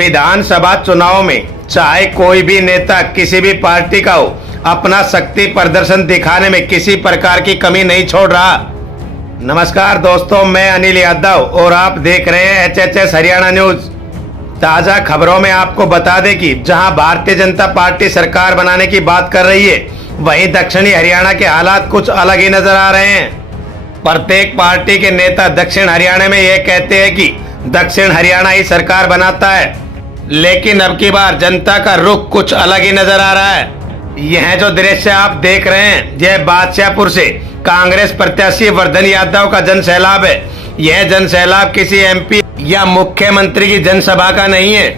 विधानसभा चुनाव में चाहे कोई भी नेता किसी भी पार्टी का हो, अपना शक्ति प्रदर्शन दिखाने में किसी प्रकार की कमी नहीं छोड़ रहा। नमस्कार दोस्तों, मैं अनिल यादव और आप देख रहे हैं HHS हरियाणा न्यूज। ताजा खबरों में आपको बता दें कि जहां भारतीय जनता पार्टी सरकार बनाने की बात कर रही है, वहीं दक्षिणी हरियाणा के हालात कुछ अलग ही नजर आ रहे हैं। प्रत्येक पार्टी के नेता दक्षिण हरियाणा में यह कहते हैं कि दक्षिण हरियाणा ही सरकार बनाता है, लेकिन अब की बार जनता का रुख कुछ अलग ही नजर आ रहा है। यह जो दृश्य आप देख रहे हैं, यह बादशाहपुर से कांग्रेस प्रत्याशी वर्धन यादव का जन सैलाब है। यह जन सैलाब किसी MP या मुख्यमंत्री की जनसभा का नहीं है।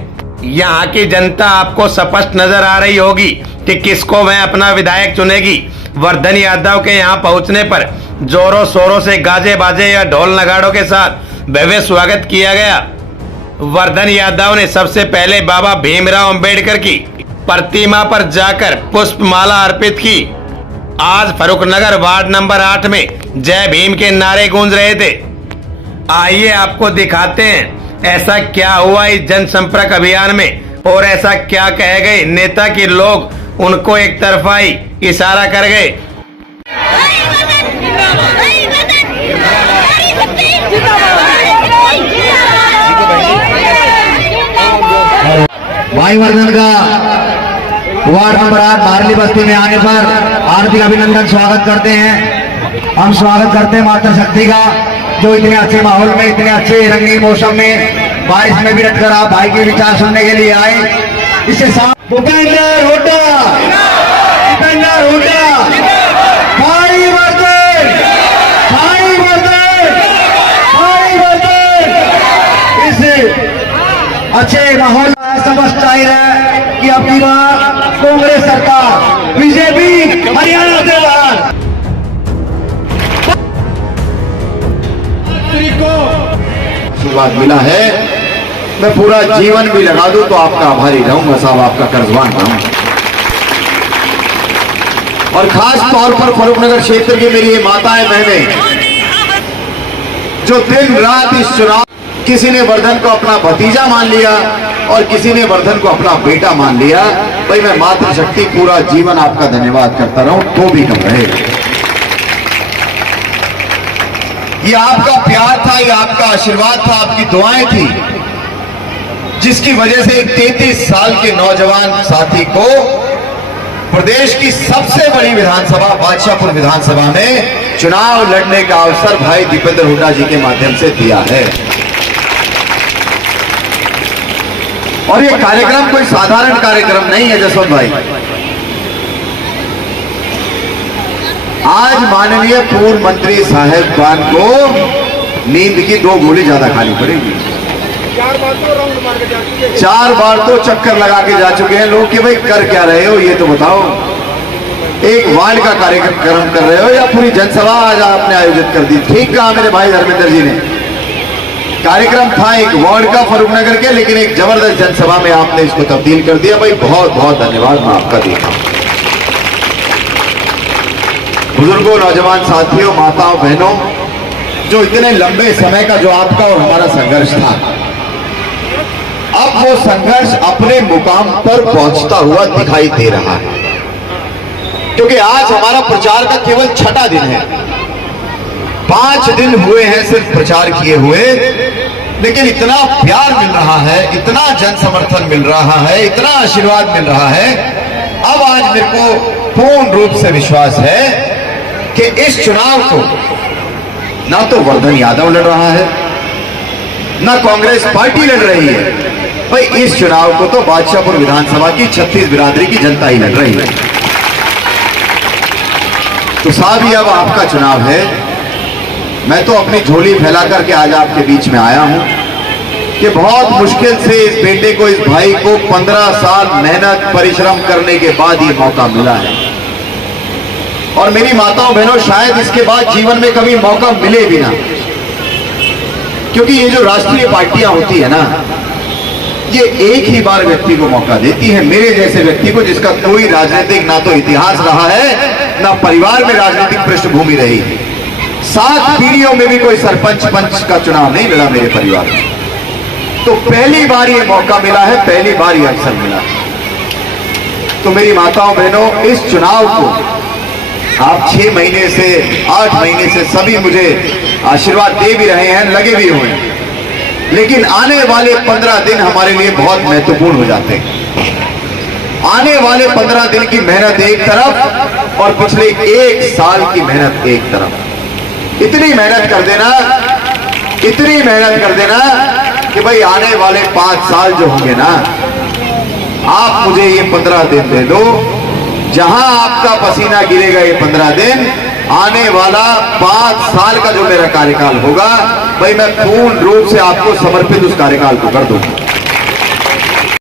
यहाँ की जनता आपको स्पष्ट नजर आ रही होगी कि किसको वह अपना विधायक चुनेगी। वर्धन यादव के यहाँ पहुँचने पर जोरों शोरों से गाजे बाजे या ढोल नगाड़ों के साथ भव्य स्वागत किया गया। वर्धन यादव ने सबसे पहले बाबा भीमराव अंबेडकर की प्रतिमा पर जाकर पुष्पमाला अर्पित की। आज फरुखनगर वार्ड नंबर 8 में जय भीम के नारे गूंज रहे थे। आइए आपको दिखाते हैं ऐसा क्या हुआ इस जनसंपर्क अभियान में और ऐसा क्या कह गए नेता कि लोग उनको एक तरफा ही इशारा कर गए। भाई वर्धन का वार्ड नंबर 8 नारली बस्ती में आने पर हार्दिक अभिनंदन स्वागत करते हैं। हम स्वागत करते हैं माता शक्ति का, जो इतने अच्छे माहौल में, इतने अच्छे रंगीन मौसम में, बारिश में भी रखकर आप भाई के विचार सुनने के लिए आए। इससे साथ भूपेंद्र हुड्डा, भूपेंद्र हुड्डा, भाई वर्धन, भाई वर्धन, भाई वर्धन। इस अच्छे माहौल समझ चाहिए है कि अब की बार कांग्रेस सरकार, बीजेपी हरियाणा से बाहर आशीर्वाद मिला है। मैं पूरा जीवन भी लगा दूं तो आपका आभारी रहूंगा साहब, आपका कर्जवान रहूंगा। और खास तौर पर फरुखनगर क्षेत्र की मेरी ये माताएं बहनें, जो दिन रात इस चुनाव, किसी ने वर्धन को अपना भतीजा मान लिया और किसी ने वर्धन को अपना बेटा मान लिया। भाई मैं मातृशक्ति पूरा जीवन आपका धन्यवाद करता रहूं तो भी कम रहे। ये आपका प्यार था, ये आपका आशीर्वाद था, आपकी दुआएं थी, जिसकी वजह से एक 33 साल के नौजवान साथी को प्रदेश की सबसे बड़ी विधानसभा बादशाहपुर विधानसभा में चुनाव लड़ने का अवसर भाई दीपेंद्र हुड्डा जी के माध्यम से दिया है। और ये कार्यक्रम कोई साधारण कार्यक्रम नहीं है जसवंत भाई। आज माननीय पूर्व मंत्री साहेबान को नींद की 2 गोली ज्यादा खानी पड़ेगी। 4 बार तो चक्कर लगा के जा चुके हैं लोग कि भाई कर क्या रहे हो, ये तो बताओ। एक वार्ड का कार्यक्रम कर रहे हो या पूरी जनसभा आज आपने आयोजित कर दी। ठीक कहा मेरे भाई धर्मेंद्र जी ने, कार्यक्रम था एक वार्ड का फरुखनगर के, लेकिन एक जबरदस्त जनसभा में आपने इसको तब्दील कर दिया। भाई बहुत बहुत धन्यवाद मैं आपका देता हूं। बुजुर्गों, नौजवान साथियों, माताओं, बहनों, जो इतने लंबे समय का जो आपका और हमारा संघर्ष था, अब वो संघर्ष अपने मुकाम पर पहुंचता हुआ दिखाई दे रहा है। क्योंकि आज हमारा प्रचार का केवल 6ठा दिन है। 5 दिन हुए हैं सिर्फ प्रचार किए हुए, लेकिन इतना प्यार मिल रहा है, इतना जन समर्थन मिल रहा है, इतना आशीर्वाद मिल रहा है। अब आज मेरे को पूर्ण रूप से विश्वास है कि इस चुनाव को ना तो वर्धन यादव लड़ रहा है, ना कांग्रेस पार्टी लड़ रही है। भाई इस चुनाव को तो बादशाहपुर विधानसभा की 36 बिरादरी की जनता ही लड़ रही है। तो साहब ये अब आपका चुनाव है। मैं तो अपनी झोली फैला करके आज आपके बीच में आया हूं कि बहुत मुश्किल से इस बेटे को, इस भाई को 15 साल मेहनत परिश्रम करने के बाद ये मौका मिला है। और मेरी माताओं बहनों, शायद इसके बाद जीवन में कभी मौका मिले भी ना, क्योंकि ये जो राष्ट्रीय पार्टियां होती है ना, ये एक ही बार व्यक्ति को मौका देती है, मेरे जैसे व्यक्ति को जिसका कोई राजनीतिक ना तो इतिहास रहा है, ना परिवार में राजनीतिक पृष्ठभूमि रही। 7 पीढ़ियों में भी कोई सरपंच पंच का चुनाव नहीं लड़ा मेरे परिवार में। तो पहली बार ये मौका मिला है, पहली बार ये अवसर मिला है। तो मेरी माताओं बहनों, इस चुनाव को आप 6 महीने से 8 महीने से सभी मुझे आशीर्वाद दे भी रहे हैं, लगे भी हुए हैं, लेकिन आने वाले 15 दिन हमारे लिए बहुत महत्वपूर्ण हो जाते हैं। आने वाले 15 दिन की मेहनत एक तरफ और पिछले 1 साल की मेहनत एक तरफ। इतनी मेहनत कर देना, इतनी मेहनत कर देना कि भाई आने वाले 5 साल जो होंगे ना, आप मुझे ये 15 दिन दे दो, जहां आपका पसीना गिरेगा ये 15 दिन, आने वाला 5 साल का जो मेरा कार्यकाल होगा, भाई मैं पूर्ण रूप से आपको समर्पित उस कार्यकाल को कर दूंगा।